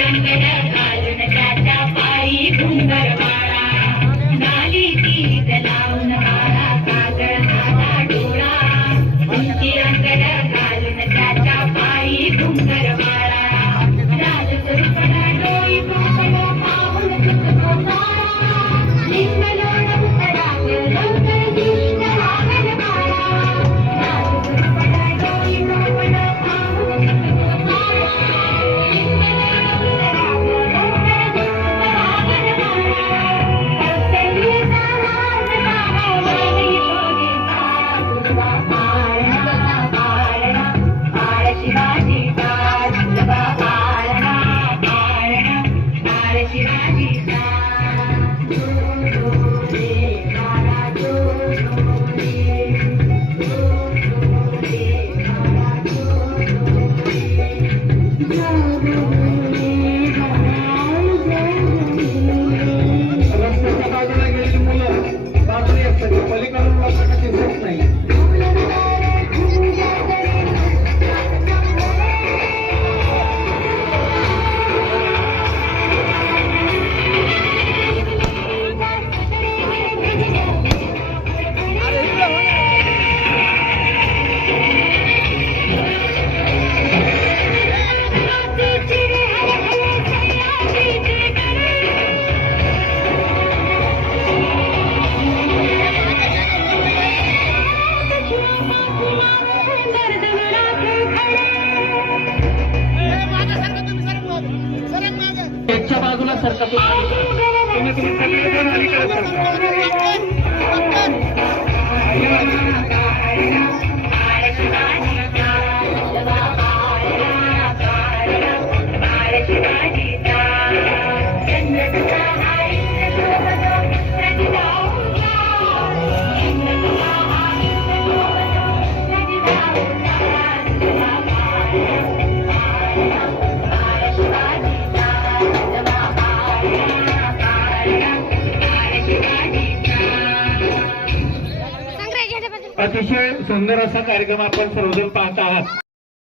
अंगड घालून त्याच्या पायी घुंगरवाळा नाली तीत लावून वाळा काजळ झाला डोळा उंची अंगड घालून त्याच्या पायी घुंगरवाळा राजसुरपणा डोई कोकण पाहून सुटतो सारा लिंगलोळ उतराग लवकर दिसत रागणवाळा राजसुरपणा डोई कोकण पाहून सुटतो बाजूला सरका अतिशय सुंदर असा कार्यक्रम आपण सर्वजण पाहत आहात।